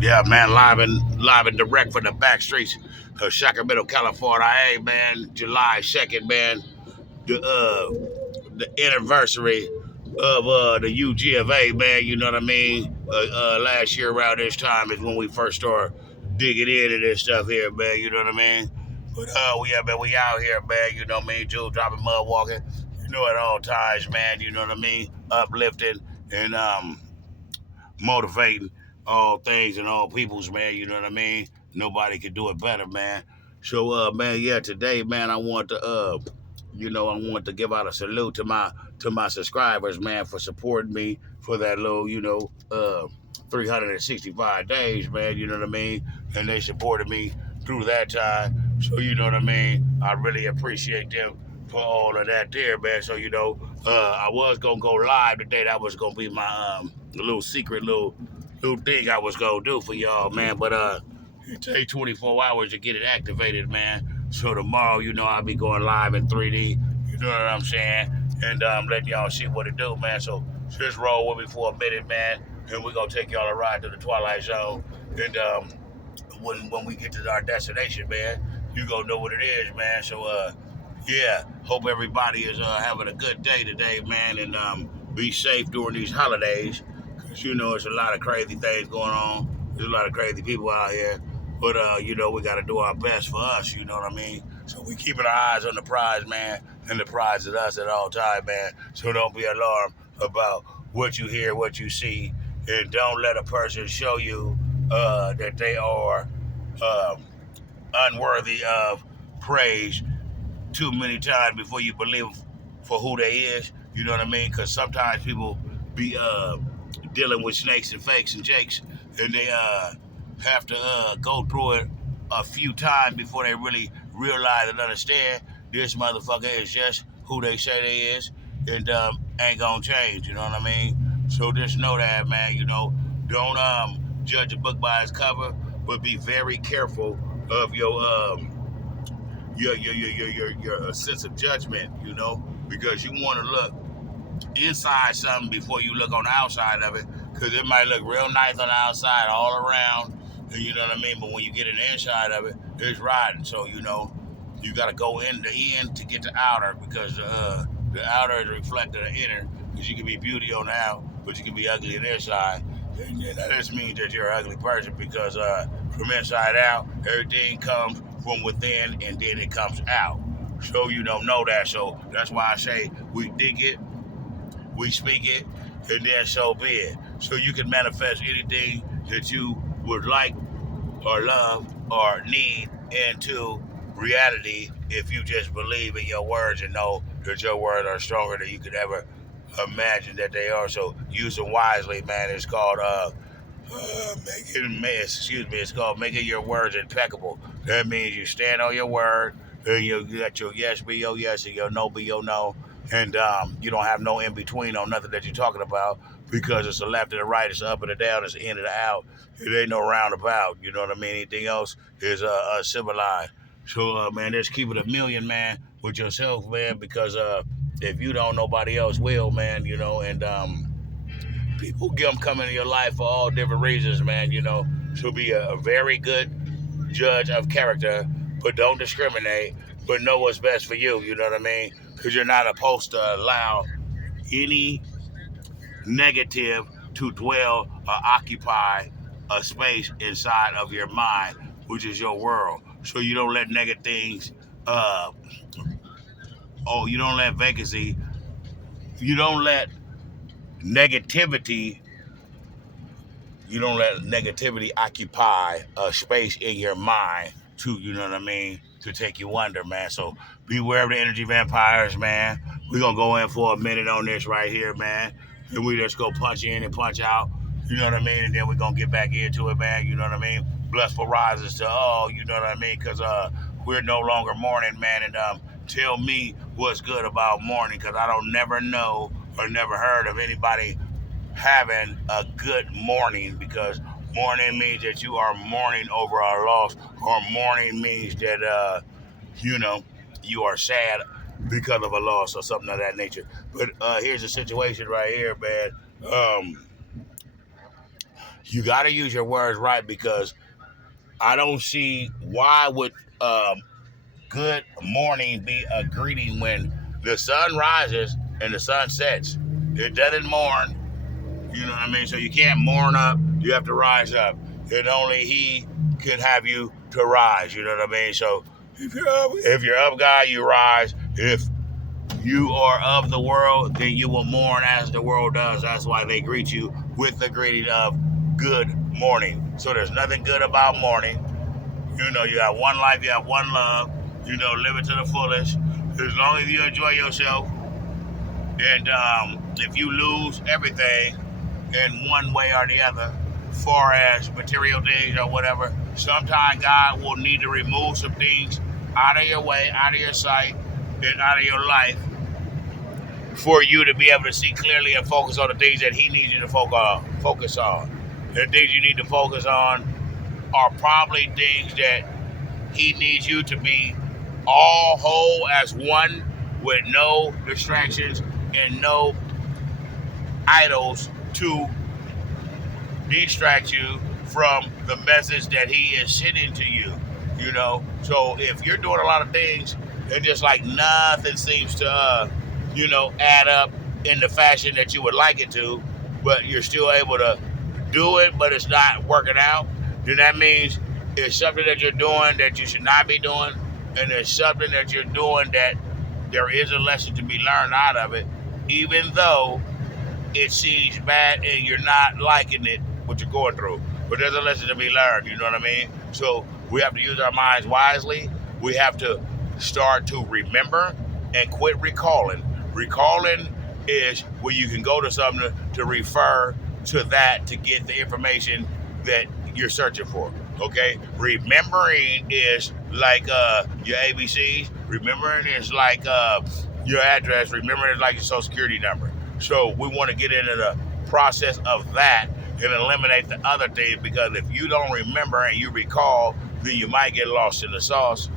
Yeah, man, live and direct from the back streets of Sacramento, California. Hey, man, July 2nd, man, the anniversary of the UG of A, man. You know what I mean? Last year around this time is when we first started digging into this stuff here, man. You know what I mean? But we out here, man. You know what I mean? Jules dropping mud walking. You know at all times, man. You know what I mean? Uplifting and motivating all things and all peoples, man. You know what I mean? Nobody could do it better, man. So, man, yeah, today, man, I want to give out a salute to my subscribers, man, for supporting me for that little, 365 days, man. You know what I mean? And they supported me through that time. So, you know what I mean? I really appreciate them for all of that there, man. So, I was gonna go live today. That was gonna be my little secret little thing I was gonna do for y'all, man. But it takes 24 hours to get it activated, man. So tomorrow, I'll be going live in 3D. You know what I'm saying? And letting y'all see what it do, man. So just roll with me for a minute, man. And we're gonna take y'all a ride to the Twilight Zone. And when we get to our destination, man, you gonna know what it is, man. So yeah, hope everybody is having a good day today, man, and be safe during these holidays, cause it's a lot of crazy things going on. There's a lot of crazy people out here, but we got to do our best for us. You know what I mean? So we keeping our eyes on the prize, man, and the prize is us at all time, man. So don't be alarmed about what you hear, what you see, and don't let a person show you that they are um, unworthy of praise too many times before you believe for who they is. You know what I mean? Because sometimes people be dealing with snakes and fakes and jakes, and they have to go through it a few times before they really realize and understand this motherfucker is just who they say they is, and ain't gonna change. You know what I mean? So just know that, man. Don't judge a book by its cover, but be very careful of your sense of judgment, because you want to look inside something before you look on the outside of it, because it might look real nice on the outside all around, and you know what I mean, but when you get in the inside of it, it's rotten. So you got to go in the end to get the outer, because the outer is reflecting the inner, because you can be beauty on the out, but you can be ugly on the inside. And that just means that you're an ugly person, because from inside out, everything comes from within and then it comes out. So you don't know that. So that's why I say we dig it, we speak it, and then so be it. So you can manifest anything that you would like or love or need into reality if you just believe in your words and know that your words are stronger than you could ever imagine that they are. So use them wisely, man. It's called it's called making your words impeccable. That means you stand on your word, and you let your yes be your yes and your no be your no, and you don't have no in between on nothing that you're talking about, because it's the left and the right, it's the up and the down, it's the in and the out. It ain't no roundabout. You know what I mean? Anything else is uncivilized. So, man, just keep it a million, man, with yourself, man, because if you don't, nobody else will, man. And people come into your life for all different reasons, man. To be a very good judge of character, but don't discriminate, but know what's best for you. You know what I mean? Because you're not supposed to allow any negative to dwell or occupy a space inside of your mind, which is your world. So you don't let negative things, uh, you don't let vacancy, you don't let negativity you don't let negativity occupy a space in your mind to, you know what I mean, to take you under, man. So beware of the energy vampires, man. We're gonna go in for a minute on this right here, man. And we just go punch in and punch out, you know what I mean? And then we're gonna get back into it, man, you know what I mean? Blessful rises to all, you know what I mean? Because we're no longer morning, man. And tell me what's good about morning, because I don't never know or never heard of anybody having a good morning, because mourning means that you are mourning over a loss, or mourning means that you know you are sad because of a loss or something of that nature. But here's the situation right here, man. Um, You got to use your words right, because I don't see why would good morning be a greeting when the sun rises and the sun sets. It doesn't mourn. You know what I mean? So you can't mourn up. You have to rise up. And only He can have you to rise. You know what I mean? So if you're up, God, you rise. If you are of the world, then you will mourn as the world does. That's why they greet you with the greeting of good morning. So there's nothing good about morning. You know, you have one life, you have one love. You know, live it to the fullest. As long as you enjoy yourself. And if you lose everything in one way or the other, far as material things or whatever, sometimes God will need to remove some things out of your way, out of your sight, and out of your life for you to be able to see clearly and focus on the things that He needs you to focus on. The things you need to focus on are probably things that He needs you to be all whole as one, with no distractions and no idols to distract you from the message that He is sending to you. You know, so if you're doing a lot of things and just like nothing seems to add up in the fashion that you would like it to, but you're still able to do it, but it's not working out, then that means it's something that you're doing that you should not be doing, and there's something that you're doing that there is a lesson to be learned out of it, even though it seems bad and you're not liking it, what you're going through. But there's a lesson to be learned, you know what I mean? So we have to use our minds wisely. We have to start to remember and quit recalling. Recalling is where you can go to something to refer to that to get the information that you're searching for. Okay? Remembering is like your ABCs. Remembering is like your address. Remembering is like your social security number. So we want to get into the process of that and eliminate the other things, because if you don't remember and you recall, then you might get lost in the sauce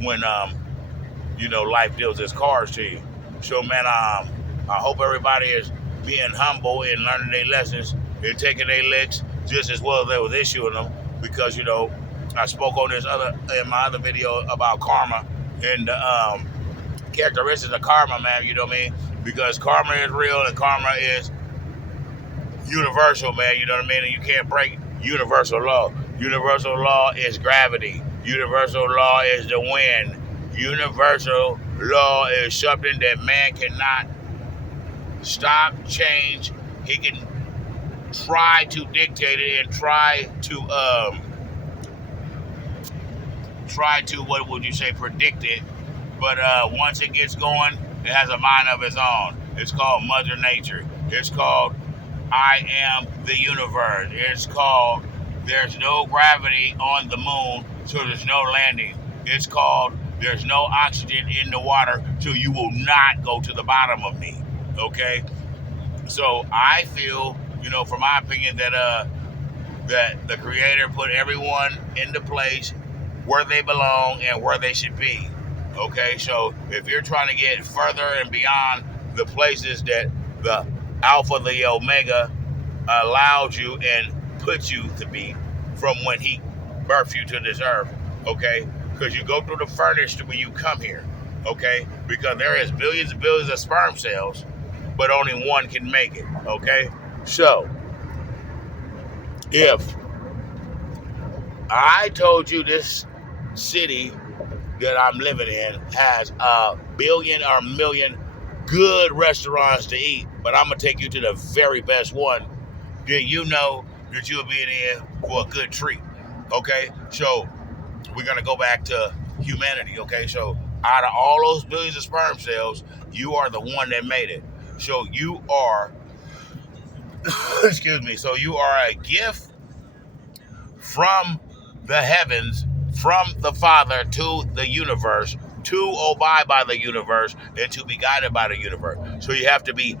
when life deals its cards to you. So man, I hope everybody is being humble and learning their lessons and taking their licks just as well as they was issuing them, because I spoke on this in my other video about karma and the characteristics of karma, man. You know what I mean? Because karma is real and karma is universal, man. You know what I mean? And you can't break universal law. Universal law is gravity. Universal law is the wind. Universal law is something that man cannot stop, change. He can try to dictate it and try to what would you say, predict it. But once it gets going, it has a mind of its own. It's called Mother Nature. It's called I am the universe. It's called there's no gravity on the moon, so there's no landing. It's called there's no oxygen in the water, so you will not go to the bottom of me. Okay? So I feel, from my opinion, that the Creator put everyone into place where they belong and where they should be. Okay? So if you're trying to get further and beyond the places that the Alpha, the Omega allowed you and put you to be from when He birthed you to this earth, okay? Because you go through the furnace when you come here, okay? Because there is billions and billions of sperm cells, but only one can make it, okay? So, if I told you this city that I'm living in has a billion or million good restaurants to eat, but I'm going to take you to the very best one, then you know that you'll be in here for a good treat, okay? So we're going to go back to humanity, okay? So out of all those billions of sperm cells, you are the one that made it. So you are, excuse me, so you are a gift from the heavens, from the Father to the universe, to abide by the universe, and to be guided by the universe. So you have to be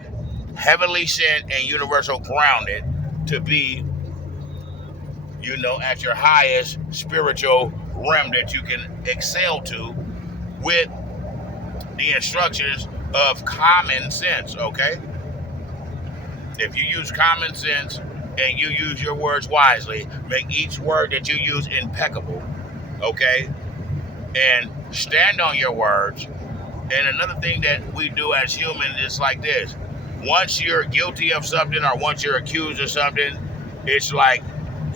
heavenly sent and universal grounded to be, at your highest spiritual realm that you can excel to with the instructions of common sense, okay? If you use common sense and you use your words wisely. Make each word that you use impeccable, okay? And stand on your words. And another thing that we do as humans is like this. Once you're guilty of something or once you're accused of something, it's like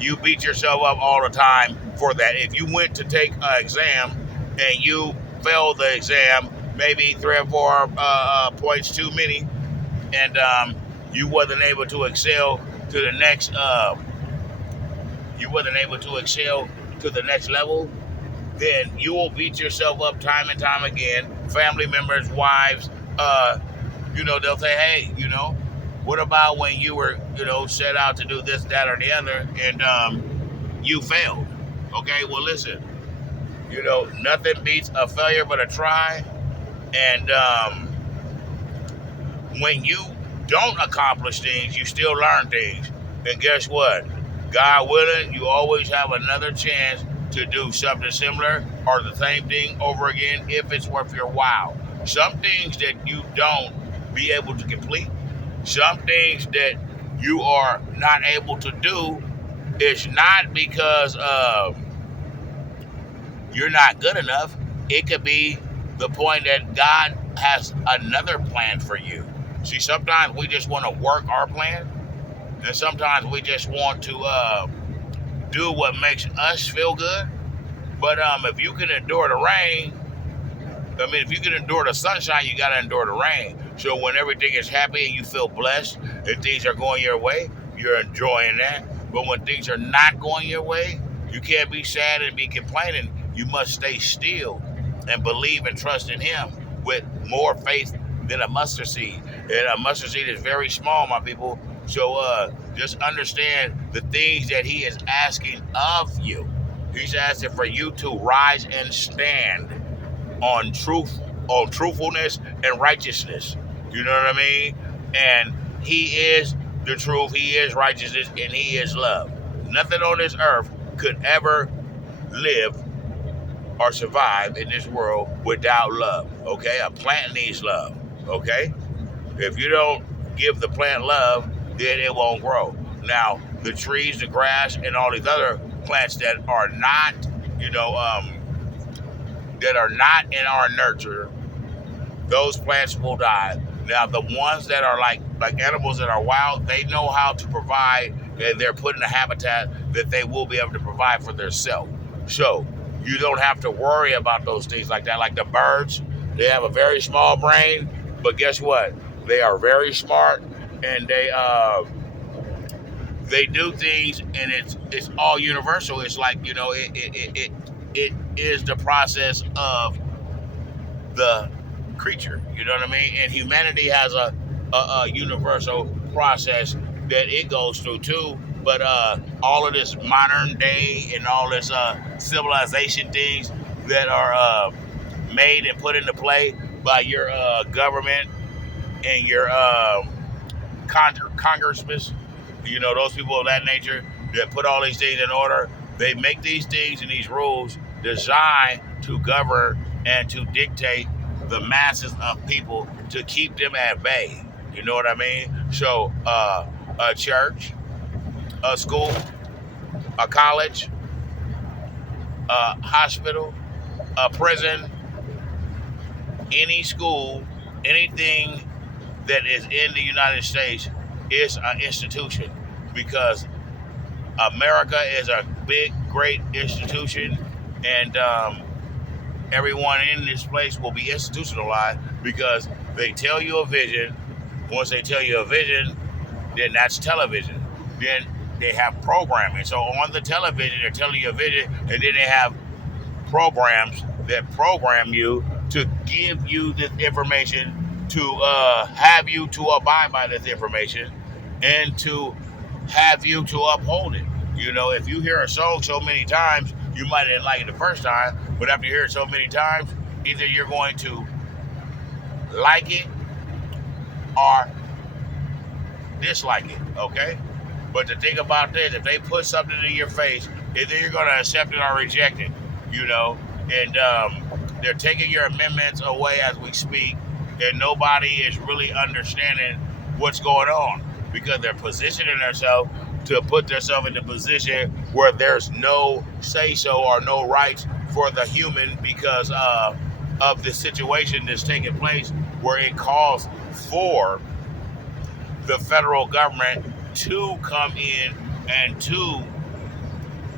you beat yourself up all the time for that. If you went to take an exam and you failed the exam, maybe 3 or 4 points too many, and you wasn't able to excel to the next level, then you will beat yourself up time and time again. Family members, wives, they'll say, hey, what about when you were, set out to do this, that, or the other, and you failed? Okay, well, listen, nothing beats a failure but a try. And when you don't accomplish things, you still learn things. And guess what? God willing, you always have another chance to do something similar or the same thing over again if it's worth your while. Some things that you don't be able to complete, some things that you are not able to do, is not because you're not good enough. It could be the point that God has another plan for you. See, sometimes we just want to work our plan, and sometimes we just want to do what makes us feel good. But if you can endure the rain, if you can endure the sunshine, you got to endure the rain. So when everything is happy and you feel blessed and things are going your way, you're enjoying that. But when things are not going your way, you can't be sad and be complaining. You must stay still and believe and trust in Him with more faith than a mustard seed. And a mustard seed is very small, my people. So just understand the things that He is asking of you. He's asking for you to rise and stand on truth, on truthfulness and righteousness. You know what I mean? And He is the truth, He is righteousness, and He is love. Nothing on this earth could ever live or survive in this world without love, okay? A plant needs love, okay? If you don't give the plant love, then it won't grow. Now, the trees, the grass, and all these other plants that are not, that are not in our nurture, those plants will die. Now, the ones that are like animals that are wild, they know how to provide, and they're put in a habitat that they will be able to provide for themselves. So, you don't have to worry about those things like that. Like the birds, they have a very small brain, but guess what? They are very smart, and they do things, and it's all universal. It's like, it is the process of the creature, you know what I mean? And humanity has a universal process that it goes through too. But all of this modern day and all this civilization things that are made and put into play by your government and your congressmen, those people of that nature that put all these things in order, they make these things and these rules designed to govern and to dictate the masses of people to keep them at bay. You know what I mean? So a church, a school, a college, a hospital, a prison, any school, anything that is in the United States is an institution, because America is a big, great institution, and everyone in this place will be institutionalized because they tell you a vision. Once they tell you a vision, then that's television. Then they have programming. So on the television, they're telling you a vision, and then they have programs that program you to give you this information, to have you to abide by this information, and to have you to uphold it. If you hear a song so many times, you might not like it the first time, but after you hear it so many times, either you're going to like it or dislike it, okay? But the thing about this, if they put something in your face, either you're going to accept it or reject it, and they're taking your amendments away as we speak, and nobody is really understanding what's going on because they're positioning themselves to put themselves in a position where there's no say-so or no rights for the human because of the situation that's taking place, where it calls for the federal government to come in and to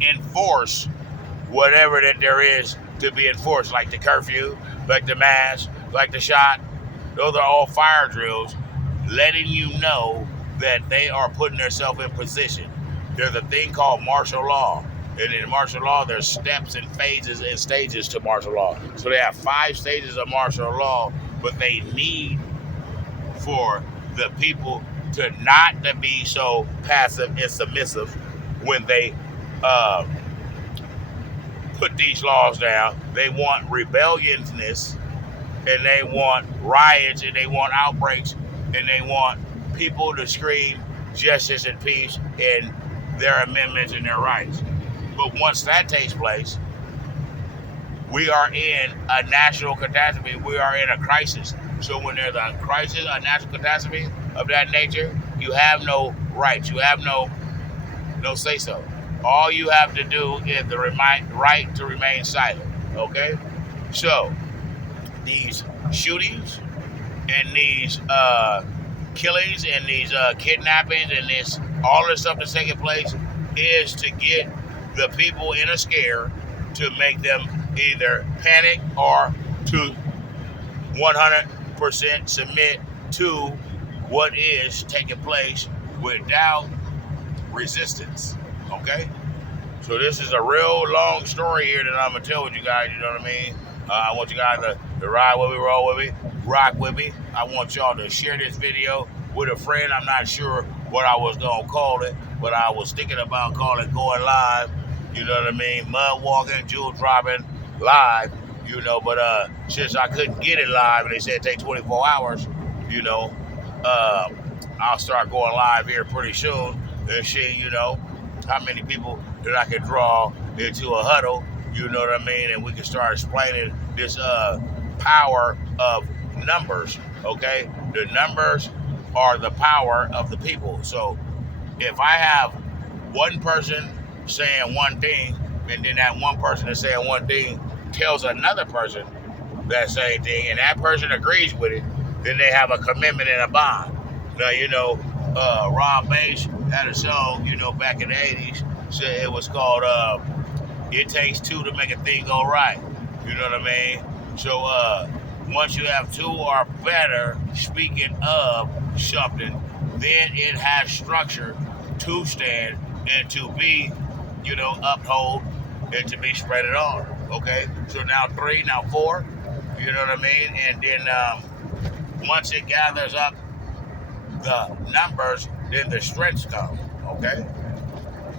enforce whatever that there is to be enforced, like the curfew, like the mask, like the shot. Those are all fire drills, letting you know that they are putting themselves in position. There's a thing called martial law. And in martial law, there's steps and phases and stages to martial law. So they have 5 stages of martial law, but they need for the people to not to be so passive and submissive when they put these laws down. They want rebelliousness, and they want riots, and they want outbreaks, and they want people to scream justice and peace and their amendments and their rights. But once that takes place, we are in a national catastrophe. We are in a crisis. So when there's a crisis, a national catastrophe of that nature, you have no rights. You have no say-so. All you have to do is the right to remain silent. Okay? So these shootings and these killings and these kidnappings and this all this stuff that's taking place is to get the people in a scare, to make them either panic or to 100% submit to what is taking place without resistance. Okay? So this is a real long story here that I'm going to tell with you guys, you know what I mean? I want you guys to ride with me, roll with me, rock with me. I want y'all to share this video with a friend. I'm not sure what I was going to call it, but I was thinking about calling Going Live, you know what I mean? Mud walking, jewel dropping, live, you know, but since I couldn't get it live and they said it take 24 hours, you know, I'll start going live here pretty soon and see, you know, how many people that I can draw into a huddle, you know what I mean? And we can start explaining this power of numbers, okay? The numbers are the power of the people. So if I have one person saying one thing, and then that one person that's saying one thing tells another person that same thing, and that person agrees with it, then they have a commitment and a bond. Now, you know, Rob Bass had a song, you know, back in the 80s, said it was called It Takes Two to Make a Thing Go Right. You know what I mean? So once you have two or better speaking of something, then it has structure to stand and to be, you know, uphold and to be spread it on. Okay? So now 3, now 4, you know what I mean? And then once it gathers up the numbers, then the strengths come. Okay?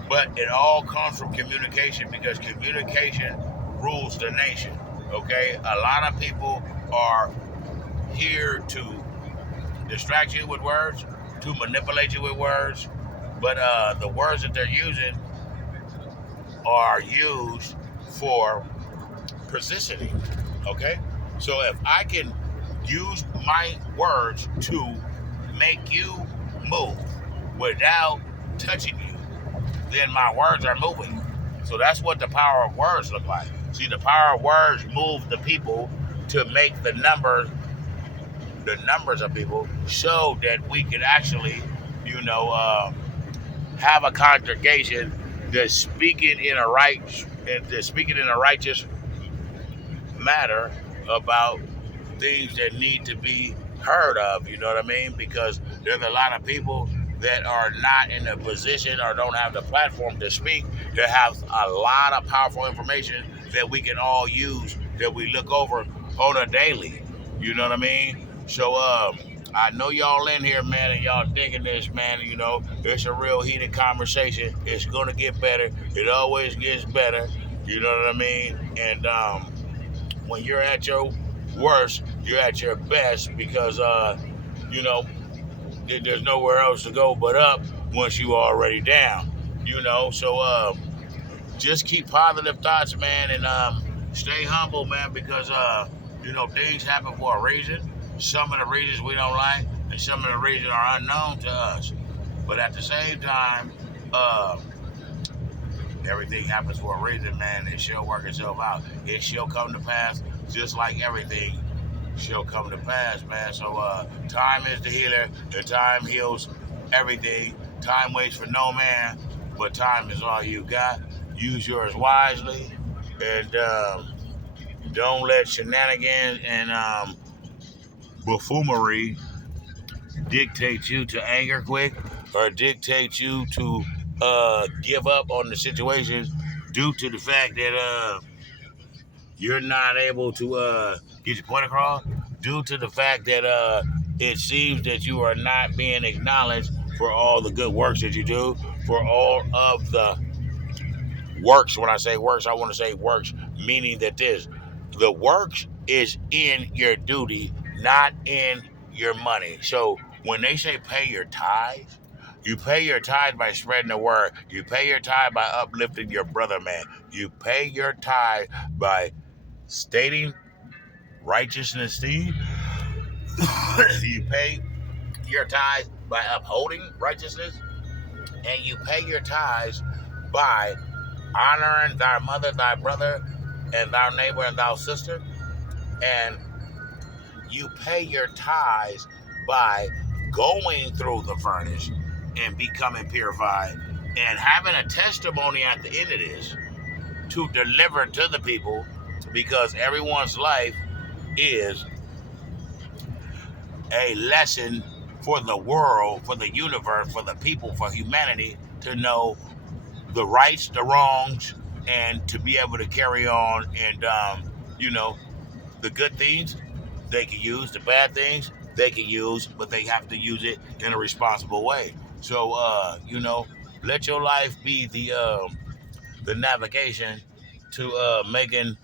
But it all comes from communication, because communication rules the nation. Okay? A lot of people are here to distract you with words, to manipulate you with words, but the words that they're using are used for positioning. Okay? So if I can use my words to make you move without touching you, then my words are moving. So that's what the power of words look like. See, the power of words move the people to make the numbers of people, so that we can actually, you know, have a congregation that's speaking in a righteous matter about things that need to be heard of, you know what I mean? Because there's a lot of people that are not in a position or don't have the platform to speak, that have a lot of powerful information that we can all use, that we look over on a daily, you know what I mean? So I know y'all in here, man, and y'all digging this, man. You know, it's a real heated conversation. It's gonna get better. It always gets better, you know what I mean? And when you're at your worst, you're at your best, because you know, there's nowhere else to go but up once you already down, you know. So just keep positive thoughts, man, and stay humble, man, because you know, things happen for a reason. Some of the reasons we don't like, and some of the reasons are unknown to us. But at the same time, uh, everything happens for a reason, man. It shall work itself out. It shall come to pass, just like everything shall come to pass, man. So time is the healer, and time heals everything. Time waits for no man, but time is all you got. Use yours wisely, and don't let shenanigans and buffoonery dictate you to anger quick or dictate you to give up on the situation due to the fact that you're not able to get your point across, due to the fact that it seems that you are not being acknowledged for all the good works that you do, for all of the works. When I say works, I want to say works, meaning that the works is in your duty, not in your money. So when they say pay your tithes, you pay your tithe by spreading the word. You pay your tithe by uplifting your brother, man. You pay your tithe by stating righteousness deed. You pay your tithe by upholding righteousness, and you pay your tithes by honoring thy mother, thy brother, and thy neighbor and thy sister. And you pay your tithes by going through the furnace and becoming purified and having a testimony at the end of this to deliver to the people, because everyone's life is a lesson for the world, for the universe, for the people, for humanity to know the rights, the wrongs, and to be able to carry on. And the good things they can use, the bad things they can use, but they have to use it in a responsible way. So let your life be the navigation to making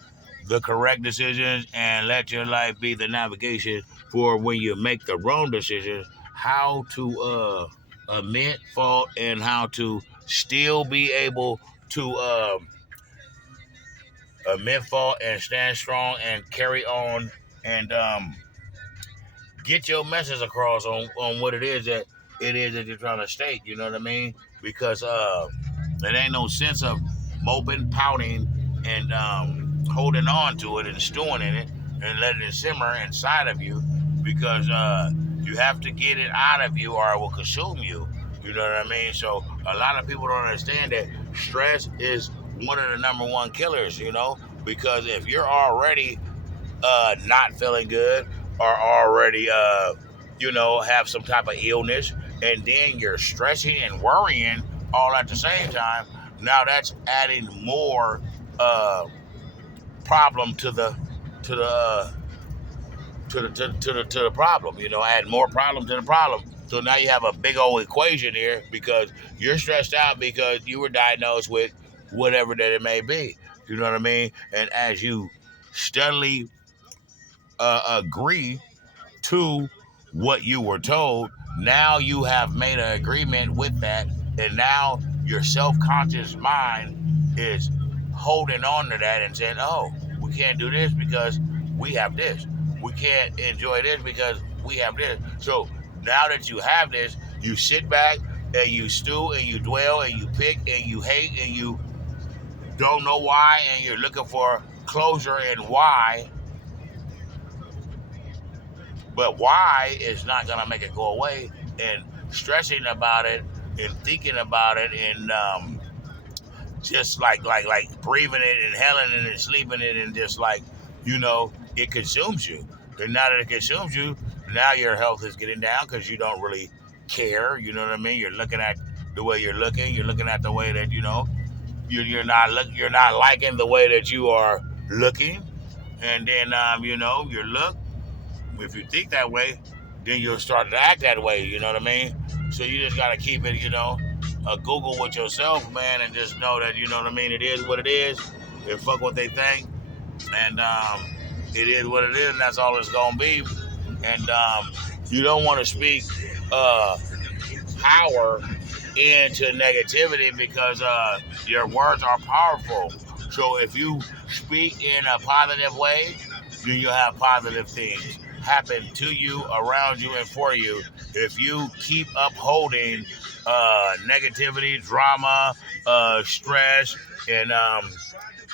the correct decisions, and let your life be the navigation for when you make the wrong decisions, how to admit fault and how to still be able to admit fault and stand strong and carry on and get your message across on what it is that you're trying to state. You know what I mean? Because there ain't no sense of moping, pouting, and holding on to it and stewing in it and letting it simmer inside of you, because you have to get it out of you or it will consume you. You know what I mean? So a lot of people don't understand that stress is one of the number one killers, because if you're already not feeling good or already, have some type of illness, and then you're stressing and worrying all at the same time, now that's adding more problem to the problem. Add more problem to the problem. So now you have a big old equation here, because you're stressed out because you were diagnosed with whatever that it may be. You know what I mean? And as you steadily agree to what you were told, now you have made an agreement with that, and now your self-conscious mind is holding on to that and saying, oh, we can't do this because we have this. We can't enjoy this because we have this. So now that you have this, you sit back and you stew and you dwell and you pick and you hate and you don't know why, and you're looking for closure and why. But why is not going to make it go away, and stressing about it and thinking about it and just like breathing it, inhaling it and sleeping it, and just it consumes you. And now that it consumes you, now your health is getting down because you don't really care. You know what I mean? You're looking at the way you're looking. You're looking at the way that you're not liking the way that you are looking, and then your look. If you think that way, then you'll start to act that way. You know what I mean? So you just gotta keep it, a Google with yourself, man, and just know that, you know what I mean, it is what it is, and fuck what they think, and it is what it is, and that's all it's gonna be. And you don't want to speak power into negativity, because your words are powerful. So if you speak in a positive way, then you'll have positive things happen to you, around you, and for you. If you keep upholding negativity, drama, stress, and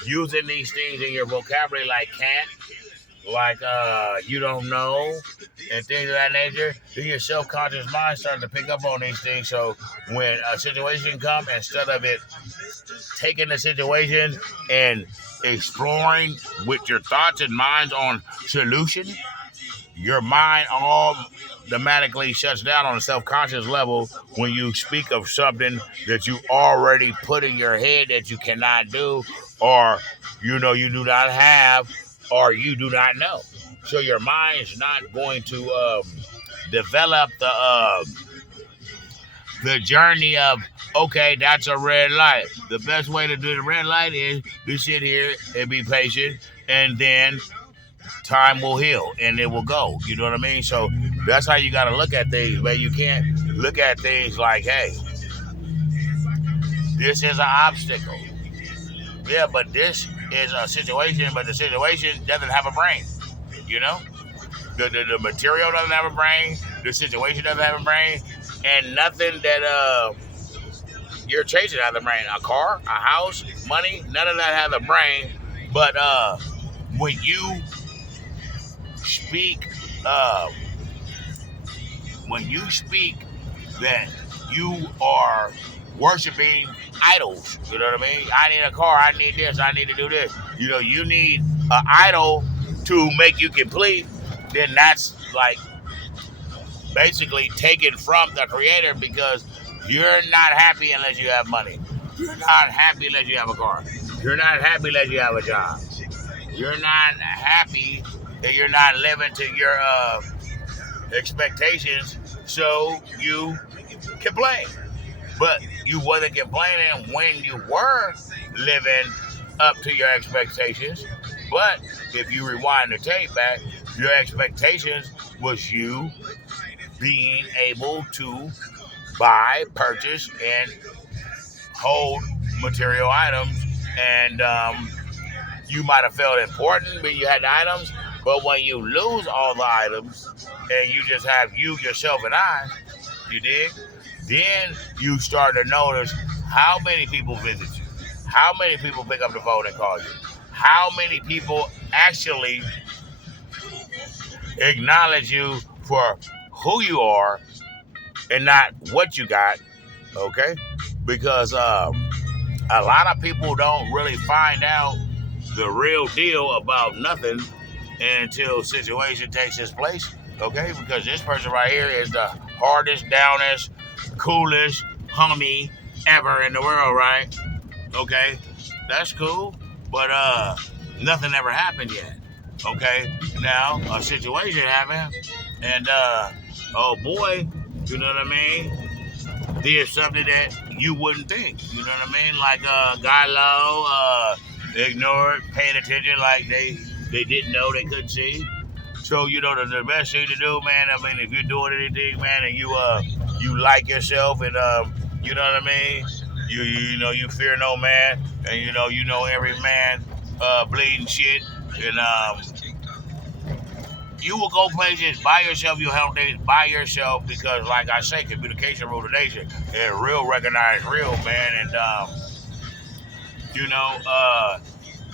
using these things in your vocabulary like can't, like you don't know, and things of that nature, then your self-conscious mind starts to pick up on these things. So when a situation comes, instead of it taking the situation and exploring with your thoughts and minds on solution, your mind automatically shuts down on a self-conscious level when you speak of something that you already put in your head that you cannot do, or you do not have, or you do not know. So your mind's not going to develop the journey of, okay, that's a red light. The best way to do the red light is to sit here and be patient, and then time will heal and it will go. You know what I mean? So that's how you got to look at things, man. You can't look at things like, hey, this is an obstacle. Yeah, but this is a situation, but the situation doesn't have a brain. You know? The material doesn't have a brain. The situation doesn't have a brain. And nothing that you're chasing has a brain. A car, a house, money, none of that has a brain. But when you speak that you are worshiping idols, you know what I mean? I need a car, I need this, I need to do this. You need an idol to make you complete, then that's like basically taken from the creator, because you're not happy unless you have money. You're not happy unless you have a car. You're not happy unless you have a job. You're not happy that you're not living to your expectations, so you complain. But you wasn't complaining when you were living up to your expectations. But if you rewind the tape back, your expectations was you being able to buy, purchase, and hold material items. And you might have felt important when you had the items, but when you lose all the items and you just have you, yourself, and I, you dig? Then you start to notice how many people visit you, how many people pick up the phone and call you, how many people actually acknowledge you for who you are and not what you got, okay? Because a lot of people don't really find out the real deal about nothing until situation takes its place, okay? Because this person right here is the hardest, downest, coolest homie ever in the world, right? Okay, that's cool, but nothing ever happened yet. Okay, now a situation happened, and oh boy, you know what I mean? Did something that you wouldn't think, you know what I mean? Like got low, ignored, paying attention, like they didn't know, they couldn't see. So the best thing to do, man. I mean, if you're doing anything, man, and you like yourself, and you know what I mean. You fear no man, and you know every man bleeding shit, and you will go places by yourself. You'll help things by yourself, because, like I say, communication rule the nation, and real recognize real, man. And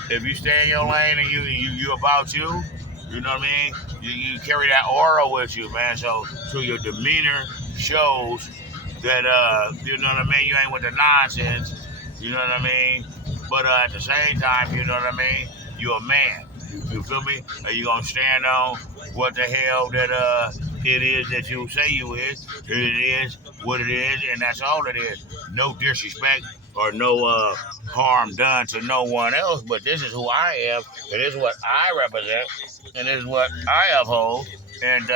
if you stay in your lane and you about you. You know what I mean? You carry that aura with you, man. So your demeanor shows that you know what I mean. You ain't with the nonsense. You know what I mean? But at the same time, you know what I mean. You're a man. You feel me? Are you gonna stand on what the hell that it is that you say you is? It is what it is, and that's all it is. No disrespect or no harm done to no one else, but this is who I am, and this is what I represent, and this is what I uphold, and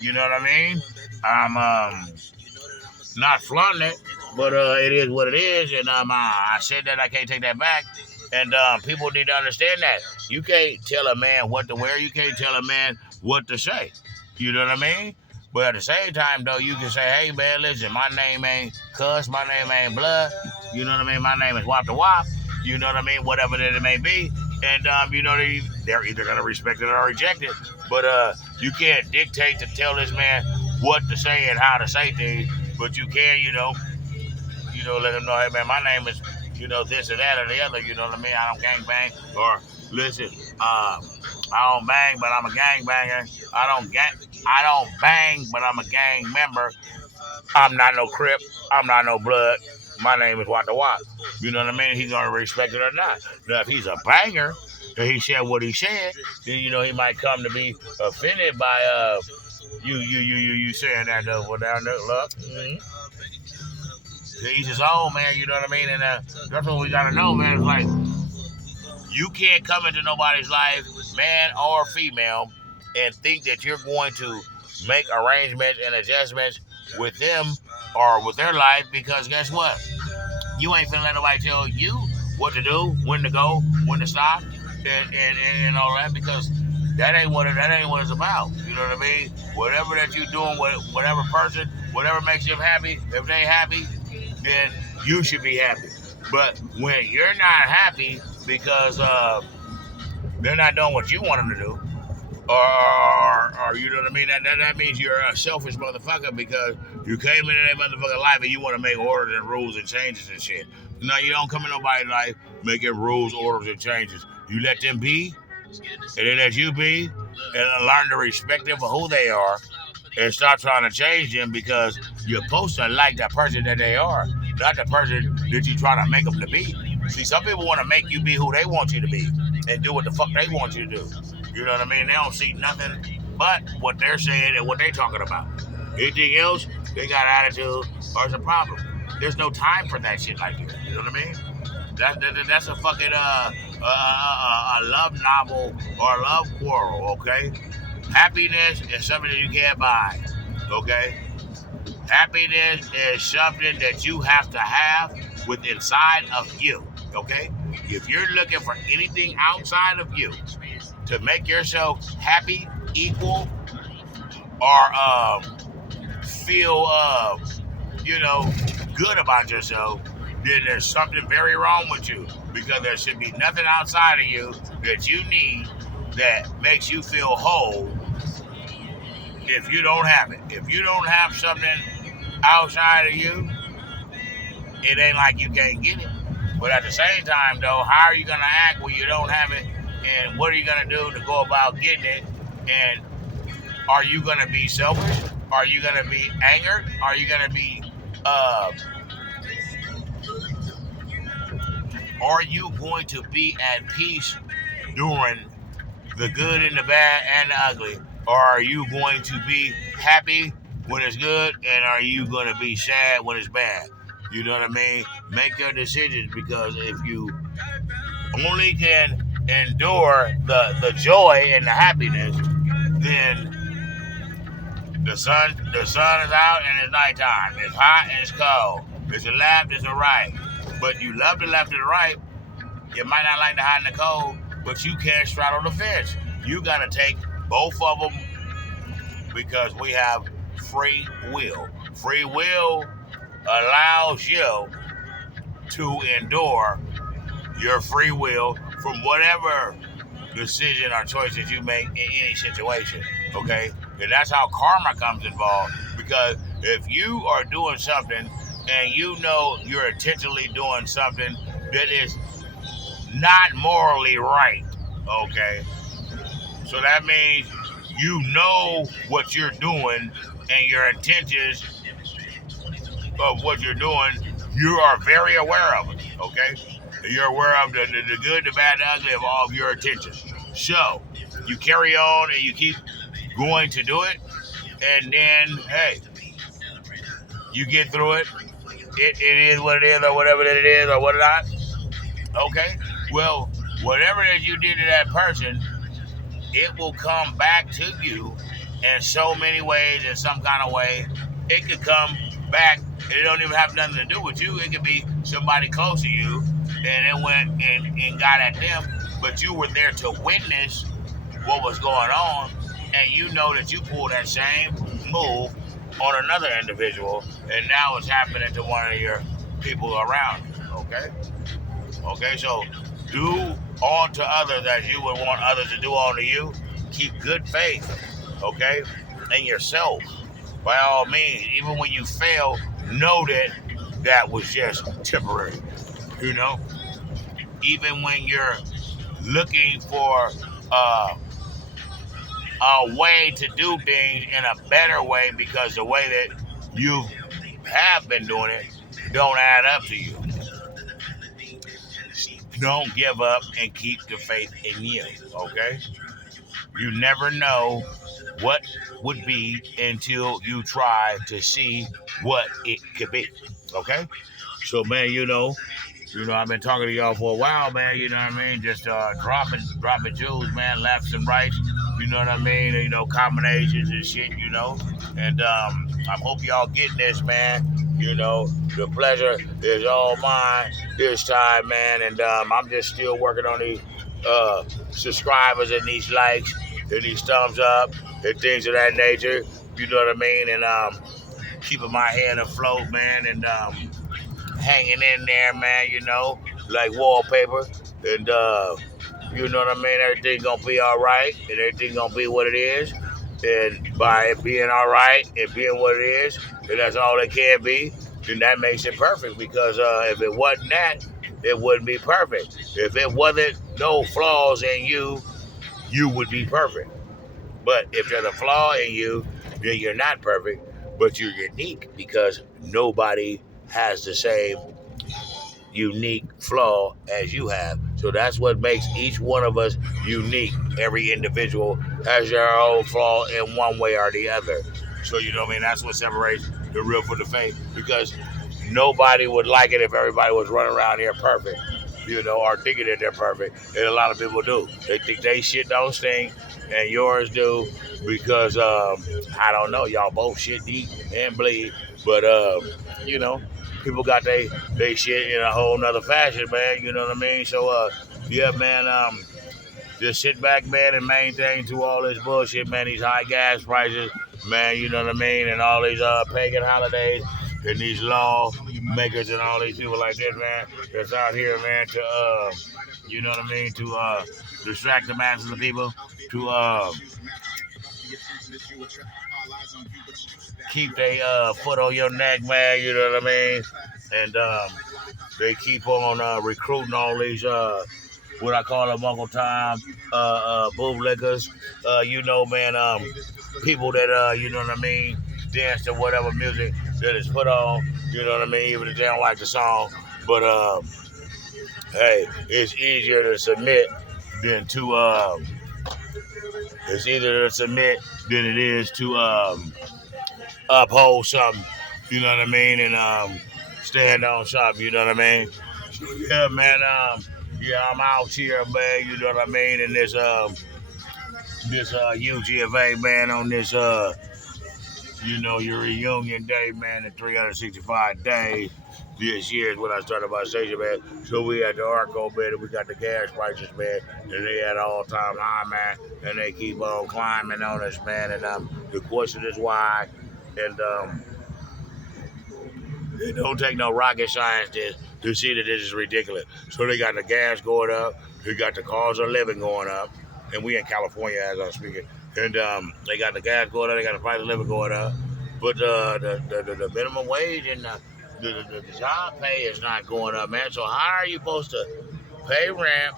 you know what I mean? I'm not flaunting it, but it is what it is, and I said that, I can't take that back, and people need to understand that. You can't tell a man what to wear, you can't tell a man what to say, you know what I mean? But at the same time, though, you can say, hey, man, listen, my name ain't Cuss, my name ain't Blood, you know what I mean? My name is Wop the Wop, you know what I mean? Whatever that it may be. And, they're either going to respect it or reject it. But you can't dictate to tell this man what to say and how to say things. but you can, let them know, hey man, my name is, this or that or the other. You know what I mean? I don't gang bang. Or listen, I don't bang, but I'm a gang banger. I don't bang, but I'm a gang member. I'm not no Crip. I'm not no Blood. My name is Wata Wat. You know what I mean? He's gonna respect it or not. Now, if he's a banger, and he said what he said, then he might come to be offended by you saying that down there, look. Mm-hmm. To each his own, man. You know what I mean? And that's what we gotta know, man. It's like you can't come into nobody's life, man or female, and think that you're going to make arrangements and adjustments with them or with their life, because guess what? You ain't finna let nobody tell you what to do, when to go, when to stop, and all that, because that ain't what it's about. You know what I mean? Whatever that you're doing with whatever person, whatever makes them happy, if they happy, then you should be happy. But when you're not happy because they're not doing what you want them to do, or you know what I mean? That means you're a selfish motherfucker, because you came into that motherfucking life and you want to make orders and rules and changes and shit. No, you don't come in nobody's life making rules, orders, and changes. You let them be, and they let you be, and learn to respect them for who they are, and stop trying to change them, because you're supposed to like that person that they are, not the person that you try to make them to be. See, some people want to make you be who they want you to be and do what the fuck they want you to do. You know what I mean? They don't see nothing but what they're saying and what they're talking about. Anything else, they got attitude or it's a problem. There's no time for that shit like that. You know what I mean? That's a fucking a love novel or a love quarrel, okay? Happiness is something that you can't buy, okay? Happiness is something that you have to have with inside of you, okay? If you're looking for anything outside of you to make yourself happy, equal, or feel, good about yourself, then there's something very wrong with you, because there should be nothing outside of you that you need that makes you feel whole if you don't have it. If you don't have something outside of you, it ain't like you can't get it. But at the same time, though, how are you going to act when you don't have it? And what are you going to do to go about getting it? And are you going to be selfish? Are you going to be angered? Are you going to be, are you going to be at peace during the good and the bad and the ugly? Or are you going to be happy when it's good? And are you going to be sad when it's bad? You know what I mean? Make your decisions, because if you only can endure the joy and the happiness, then the sun is out and it's nighttime. It's hot and it's cold. It's a left, it's a right. But you love the left and the right. You might not like the hot and the cold, but you can't straddle the fence. You got to take both of them, because we have free will. Free will allows you to endure your free will from whatever decision or choices you make in any situation, okay? And that's how karma comes involved, because if you are doing something and you know you're intentionally doing something that is not morally right, okay? So that means you know what you're doing and your intentions of what you're doing, you are very aware of it, okay? You're aware of the good, the bad, the ugly of all of your intentions. So, you carry on and you keep going to do it, and then, hey, you get through it. It is what it is, or whatever that it is, or what not. Okay? Well, whatever that you did to that person, it will come back to you in so many ways, in some kind of way. It could come back, and it don't even have nothing to do with you. It could be somebody close to you, and it went and got at them, but you were there to witness what was going on, and you know that you pulled that same move on another individual, and now it's happening to one of your people around you, okay? Okay, so do unto others as you would want others to do unto you. Keep good faith, okay? And yourself, by all means. Even when you fail, know that that was just temporary. You know, even when you're looking for uh, a way to do things in a better way because the way that you have been doing it don't add up to you. Don't give up and keep the faith in you, okay? You never know what would be until you try to see what it could be, okay? So, man, I've been talking to y'all for a while, man. You know what I mean? Just dropping jewels, man, lefts and rights. You know what I mean? Combinations and shit. And I hope y'all getting this, man. The pleasure is all mine this time, man. And I'm just still working on these subscribers and these likes and these thumbs up and things of that nature. You know what I mean? And keeping my head afloat, man. And hanging in there, man, like wallpaper. And, you know what I mean? Everything gonna be all right, and everything gonna be what it is. And by it being all right and being what it is, and that's all it can be, then that makes it perfect. Because if it wasn't that, it wouldn't be perfect. If it wasn't no flaws in you, you would be perfect. But if there's a flaw in you, then you're not perfect, but you're unique because nobody has the same unique flaw as you have. So that's what makes each one of us unique. Every individual has their own flaw in one way or the other. So, you know what I mean? That's what separates the real from the fake, because nobody would like it if everybody was running around here perfect, or thinking that they're perfect. And a lot of people do. They think they shit don't stink and yours do because, I don't know, y'all both shit deep and bleed. But, people got they shit in a whole nother fashion, man. You know what I mean? So, yeah, man, just sit back, man, and maintain through all this bullshit, man, these high gas prices, man, you know what I mean, and all these pagan holidays and these law makers and all these people like this, man, that's out here, man, to, you know what I mean, to distract the masses of people, to keep their foot on your neck, man, you know what I mean, and they keep on recruiting all these what I call them Uncle Tom, bootlickers, man, people that, you know what I mean, dance to whatever music that is put on, you know what I mean, even if they don't like the song. But, hey, it's easier to submit than to, it's easier to submit than it is to uphold something, you know what I mean, and stand on something, you know what I mean. So, yeah, man, yeah, I'm out here, man. You know what I mean? And this UG of A, man, on this your reunion day, man, the 365 days this year is when I started my station, man. So we at the Arco, man, and we got the gas prices, man, and they at all-time high, man, and they keep on climbing on us, man. And the question is why, and it don't take no rocket science to see that this is ridiculous. So they got the gas going up, they got the cost of living going up, and we in California as I'm speaking. And they got the gas going up, they got the price of living going up, but the minimum wage and the job pay is not going up, man. So how are you supposed to pay rent,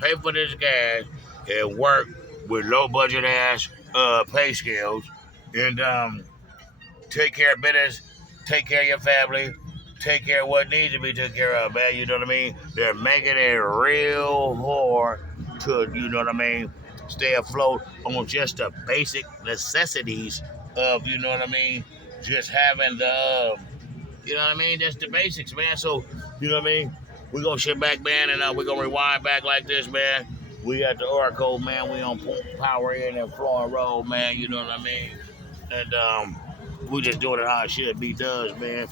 pay for this gas, and work with low budget ass pay scales, and take care of business, take care of your family, take care of what needs to be taken care of, man. You know what I mean? They're making it real hard to, you know what I mean, stay afloat on just the basic necessities of, you know what I mean, just having the, you know what I mean, just the basics, man. So, you know what I mean, we're going to sit back, man, and we're going to rewind back like this, man. We at the Oracle, man. We on Power In and Florida Road, man. You know what I mean? And we just doing it how it should be done, man.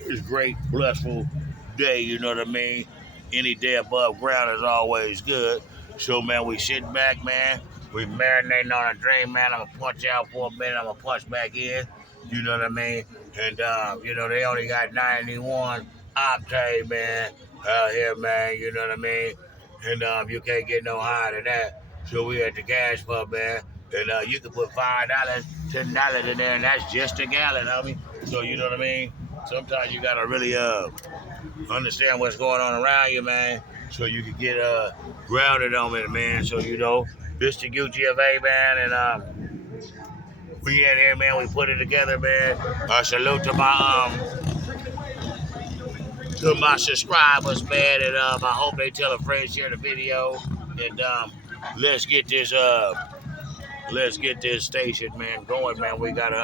It's a great, blissful day, you know what I mean? Any day above ground is always good. So, man, we sitting back, man. We marinating on a dream, man. I'm going to punch out for a minute. I'm going to punch back in, you know what I mean? And, they only got 91 octane, man, out here, man, you know what I mean? And you can't get no higher than that. So we at the gas pump, man. And you can put $5, $10 in there, and that's just a gallon, homie. So, you know what I mean? sometimes you gotta really understand what's going on around you, man, so you can get grounded on it, man. So this the UGFA, man, and we in here, man. We put it together, man. Salute to my subscribers, man, and I hope they tell a friend, share the video, and let's get this station, man, going, man. We got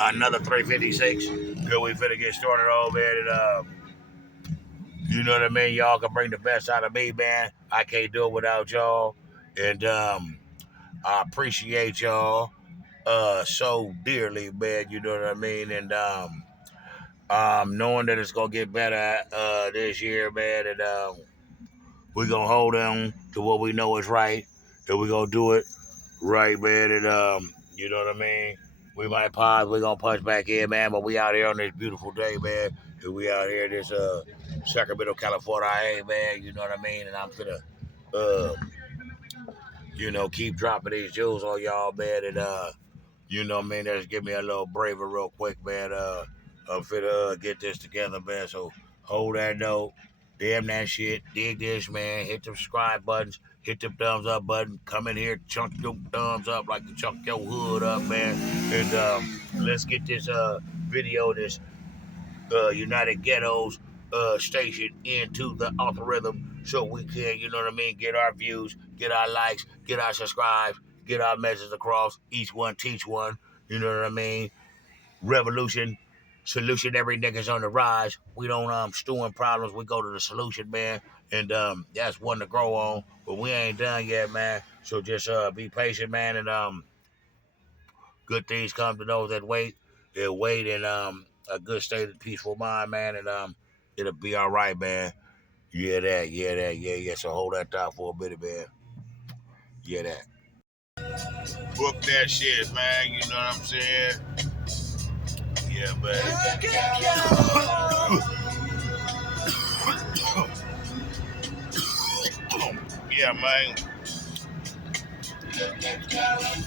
another 356. Good, we finna get started on, man, and you know what I mean? Y'all can bring the best out of me, man. I can't do it without y'all. And I appreciate y'all so dearly, man. You know what I mean? And knowing that it's gonna get better this year, man, and we're gonna hold on to what we know is right, and we're gonna do it right, man. And you know what I mean? We might pause, we're gonna punch back in, man, but we out here on this beautiful day, man. And we out here this Sacramento, California, hey, man, you know what I mean? And I'm gonna keep dropping these jewels on y'all, man, and you know what I mean, just give me a little braver real quick, man. I'm finna get this together, man. So hold that note. Damn that shit. Dig this, man. Hit the subscribe buttons. Hit the thumbs up button. Come in here, chunk your thumbs up like you chunk your hood up, man. And let's get this video, this United Ghettos station into the algorithm so we can, you know what I mean, get our views, get our likes, get our subscribes, get our messages across. Each one teach one. You know what I mean? Revolution, solution. Every nigga's on the rise. We don't stew in problems. We go to the solution, man. And that's one to grow on. But we ain't done yet, man. So just be patient, man. And good things come to those that wait. They'll wait in a good state of peaceful mind, man. And it'll be all right, man. Yeah, that. Yeah. So hold that thought for a minute, man. Yeah, that. Book that shit, man. You know what I'm saying? Yeah, man. Yeah, man.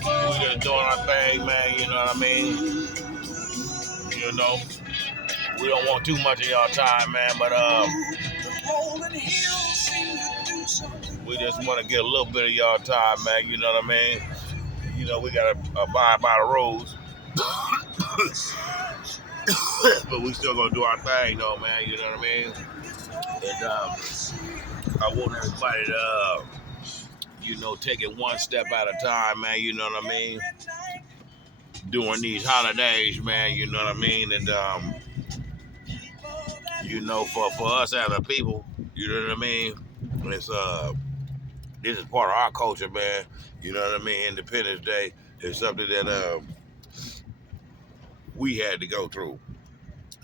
We just doing our thing, man. You know what I mean? You know, we don't want too much of y'all time, man. But we just want to get a little bit of y'all time, man. You know what I mean? You know, we gotta abide by the rules. But we still gonna do our thing, though, man. You know what I mean? And I want everybody to, take it one step at a time, man. You know what I mean? During these holidays, man. You know what I mean? And for us as a people, you know what I mean? It's this is part of our culture, man. You know what I mean? Independence Day is something that we had to go through.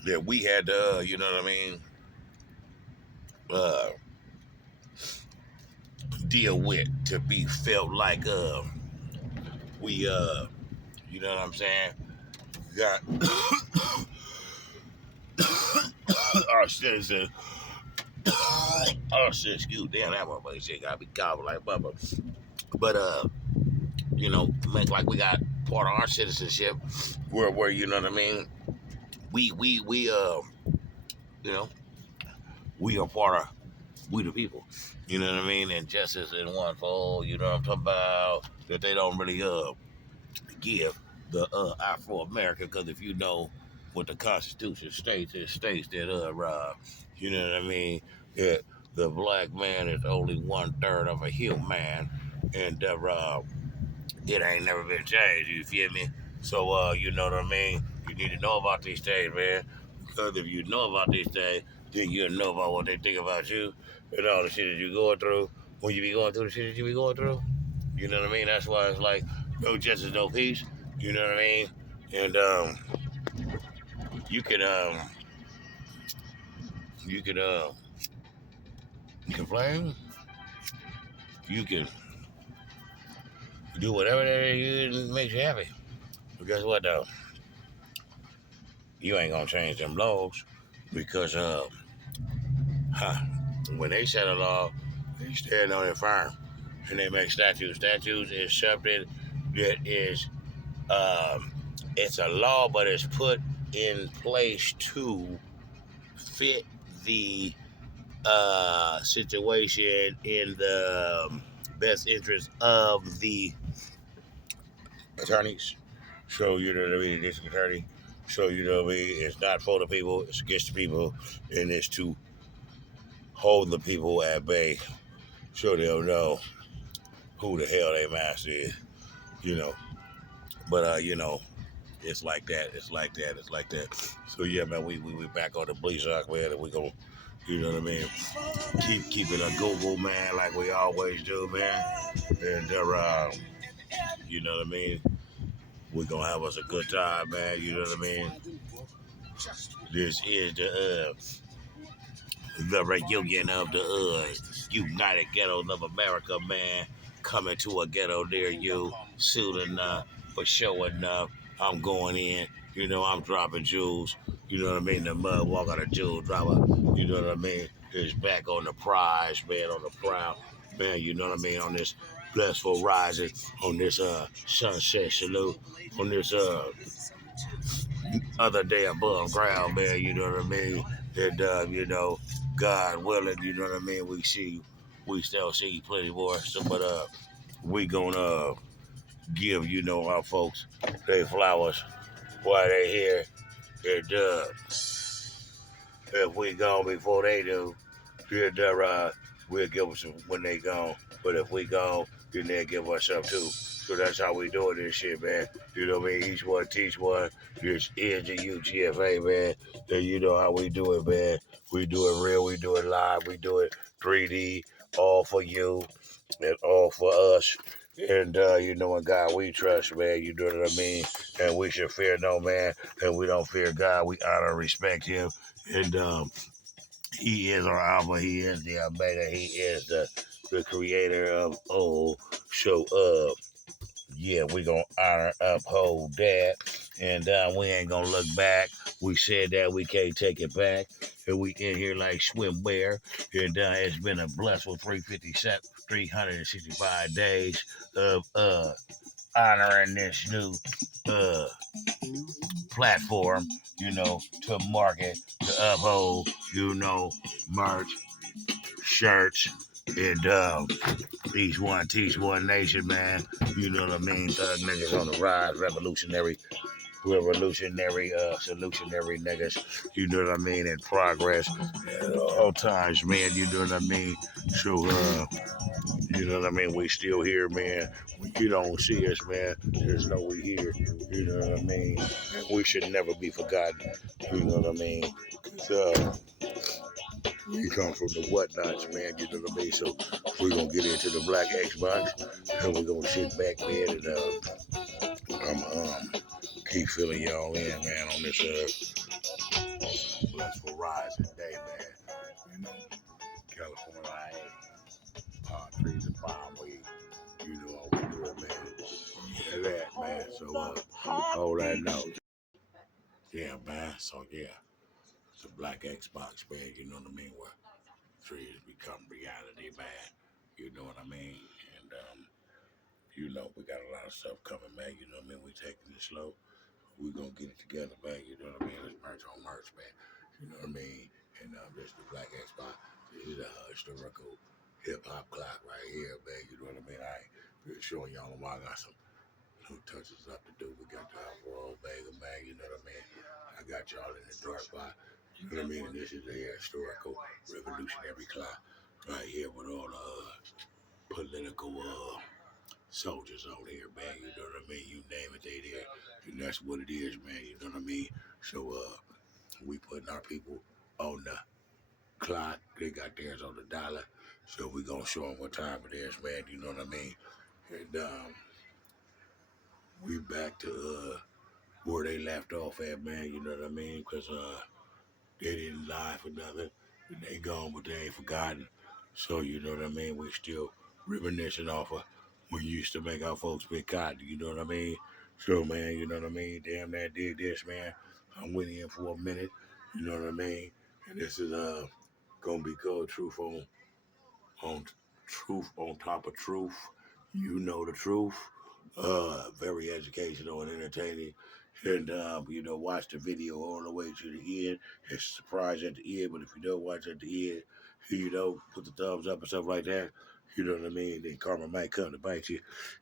That we had to, you know what I mean? Deal with to be felt like we you know what I'm saying? Got our citizens. Oh shit, excuse damn that motherfucker shit gotta be coughing like Bubba. But make like we got part of our citizenship where you know what I mean? We we are part of we the people. You know what I mean? And justice in one fold, you know what I'm talking about? That they don't really give the Afro-American, because if you know what the Constitution states, it states that you know what I mean, that the black man is only 1/3 of a human, and it ain't never been changed. You feel me? So you know what I mean. You need to know about these things, man, because if you know about these things, then you'll know about what they think about you and all the shit that you're going through when you be going through the shit that you be going through. You know what I mean? That's why it's like no justice, no peace. You know what I mean? And you can complain. You can do whatever that makes you happy. But guess what though? You ain't gonna change them laws because when they set a law, they stand on it firm and they make statutes. Statutes is something that is it's a law, but it's put in place to fit the situation in the best interest of the attorneys. So, you know what I mean, district attorney. So, you know what I mean, it's not for the people, it's against the people, and it's to hold the people at bay so they'll know who the hell their master is, you know. But, it's like that, it's like that, it's like that. So, yeah, man, we back on the Bleach Rock, man, and we going you know what I mean, keep it a go-go, man, like we always do, man. And, you know what I mean, we're gonna have us a good time, man, you know what I mean. This is the reunion of the United Ghettos of America, man. Coming to a ghetto near you soon enough, for sure enough. I'm going in, I'm dropping jewels. You know what I mean? The mud walk on a jewel dropper. You know what I mean? Is back on the prize, man, on the proud, man. You know what I mean? On this blissful rising, on this sunset salute, on this other day above ground, man. You know what I mean? And God willing, you know what I mean. We still see plenty more. So, but we gonna give our folks their flowers while they here. And if we gone before they do, then we'll give them some when they gone. But if we gone, then they'll give us some too. So that's how we doing this shit, man. You know what I mean? Each one teach one. This is the UGFA, man. And you know how we do it, man. We do it real, we do it live, we do it 3D, all for you and all for us. And in God we trust, man. You know what I mean? And we should fear no man, and we don't fear God. We honor and respect him. And he is our Alpha. He is the Omega. He is the creator of all. So, yeah, we gonna honor, uphold that, and we ain't gonna look back. We said that we can't take it back, and we in here like swimwear, and it's been a blessed 365 days of honoring this new uh platform, to market, to uphold, merch, shirts, and teach one nation, man. You know what I mean? Thug niggas on the rise, revolutionary, solutionary niggas. You know what I mean? In progress at all times, man. You know what I mean? So, you know what I mean? We still here, man. When you don't see us, man, there's no we here. You know what I mean? And we should never be forgotten. You know what I mean? 'Cause, we come from the whatnots, man. You know what I mean? So we're gonna get into the Black Xbox, and we're gonna sit back, man, and keep filling y'all in, man, on this blissful rising day, man. You know, California, trees and palm weed. You know how we do it, man. Yeah, that, man. So, hold that note. Yeah, man. So, yeah, it's a Black Xbox, man. You know what I mean? Where trees become reality, man. You know what I mean? And, we got a lot of stuff coming, man. You know what I mean? We taking it slow. We gonna get it together, man. You know what I mean? Let's merch on merch, man. You know what I mean? And this is the Black Xbox. This is a historical hip hop clock right here, man. You know what I mean? I ain't showing y'all why I got some new touches up to do. We got the Alvaro Vega, man. You know what I mean? I got y'all in the dark spot. You know what I mean? And this is a historical revolutionary clock right here with all the political soldiers on here, man. You know what I mean? You name it, they there. And that's what it is, man. You know what I mean? So we putting our people on the clock. They got theirs on the dollar. So we gonna show them what time it is, man. You know what I mean? And we back to where they left off at, man. You know what I mean? Because they didn't lie for nothing. They gone, but they ain't forgotten. So you know what I mean? We still reminiscing off of when you used to make our folks big cotton. You know what I mean? So man, you know what I mean? Damn, that did this, man. I'm with in for a minute. You know what I mean? And this is gonna be called on truth on top of truth. You know the truth. Very educational and entertaining. And watch the video all the way to the end. It's a surprise at the end, but if you don't watch at the end, put the thumbs up and stuff like that. You know what I mean? Then karma might come to bite you.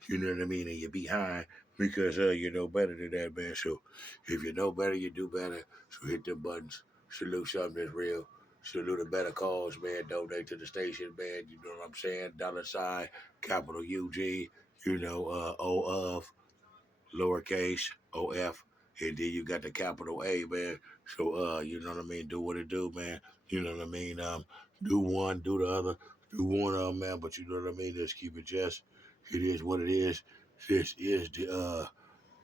You know what I mean? And you're behind because you know better than that, man. So if you know better, you do better. So hit them buttons. Salute something that's real. Salute a better cause, man. Donate to the station, man. You know what I'm saying? $, capital UG, O of, lowercase OF, and then you got the capital A, man. So you know what I mean, do what it do, man. You know what I mean? Do one, do the other, do one of them, man, but you know what I mean? Just keep it just. It is what it is. This is the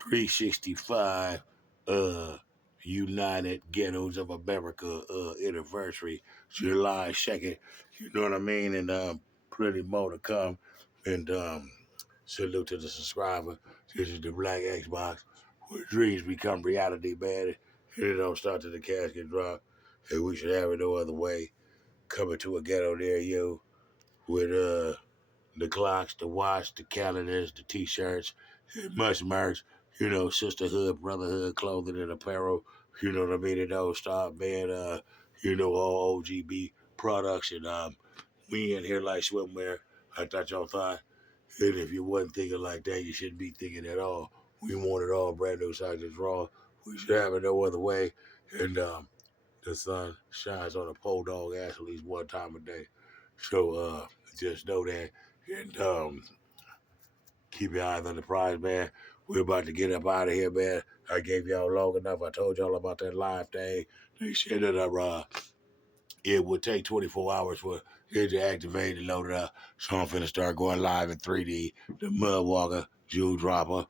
365 uh United Ghettos of America anniversary, July 2nd. You know what I mean? And plenty more to come. And salute to the subscriber. This is the Black Xbox, where dreams become reality, man. And it don't start till the casket drop. And we should have it no other way. Coming to a ghetto near you with the clocks, the watch, the calendars, the t-shirts, and much merch. Sisterhood, brotherhood, clothing and apparel. You know what I mean? It don't stop, man. All OGB products. And we in here like swimwear. I thought y'all thought. And if you wasn't thinking like that, you shouldn't be thinking at all. We want it all brand new sizes raw. We should have it no other way. And the sun shines on a pole dog ass at least one time a day. So just know that. And keep your eyes on the prize, man. We're about to get up out of here, man. I gave y'all long enough. I told y'all about that live thing. They said that it would take 24 hours for it to activate and load it up. So I'm finna start going live in 3D. The Mudwalker, Jewel Dropper,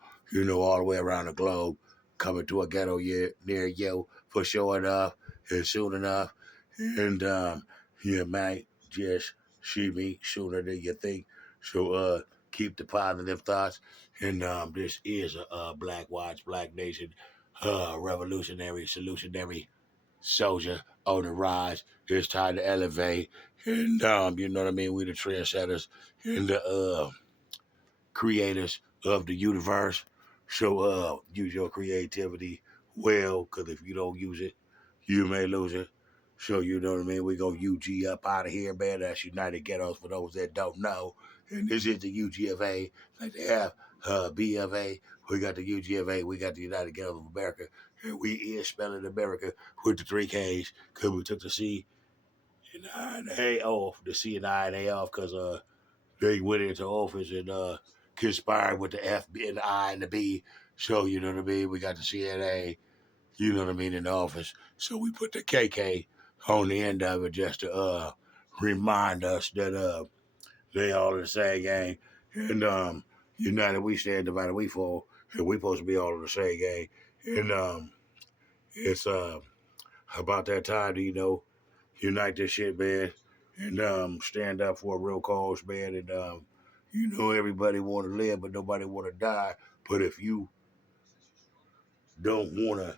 all the way around the globe, coming to a ghetto near you for sure enough and soon enough. And you might just see me sooner than you think. So keep the positive thoughts. And this is a Black Watch, Black Nation, revolutionary, solutionary soldier on the rise. It's time to elevate. And you know what I mean? We the trendsetters and the creators of the universe. So use your creativity well, because if you don't use it, you may lose it. So you know what I mean? We go UG up out of here, man. That's United Ghettos for those that don't know. And this is the UGFA. Like they have BFA. We got the UGFA. We got the United Ghettos of America. And we is spelling America with the 3 Ks, because we took the C and the I and the A off. The C and the I and the A off because they went into office and conspired with the F and the I and the B. So you know what I mean? We got the CNA, you know what I mean, in the office. So we put the KK on the end of it just to remind us that they all in the same gang. And united we stand, divided we fall. And we supposed to be all in the same gang. And it's about that time to, unite this shit, man. And stand up for a real cause, man. And everybody want to live, but nobody want to die. But if you don't want to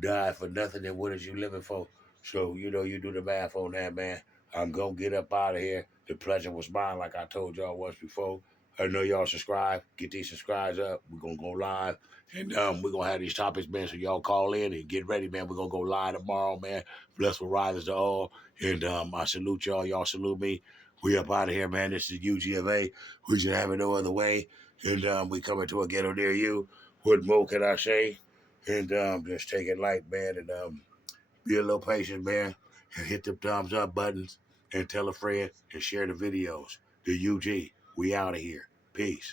die for nothing, then what is you living for? So, you do the math on that, man. I'm going to get up out of here. The pleasure was mine, like I told y'all once before. I know y'all subscribe. Get these subscribes up. We're going to go live. And we're going to have these topics, man, so y'all call in and get ready, man. We're going to go live tomorrow, man. Blessed with riders to all. And I salute y'all. Y'all salute me. We up out of here, man. This is UGFA. We should have it no other way. And we coming to a ghetto near you. What more can I say? And just take it light, man, and be a little patient, man, and hit the thumbs up buttons and tell a friend and share the videos. The UG, we out of here. Peace.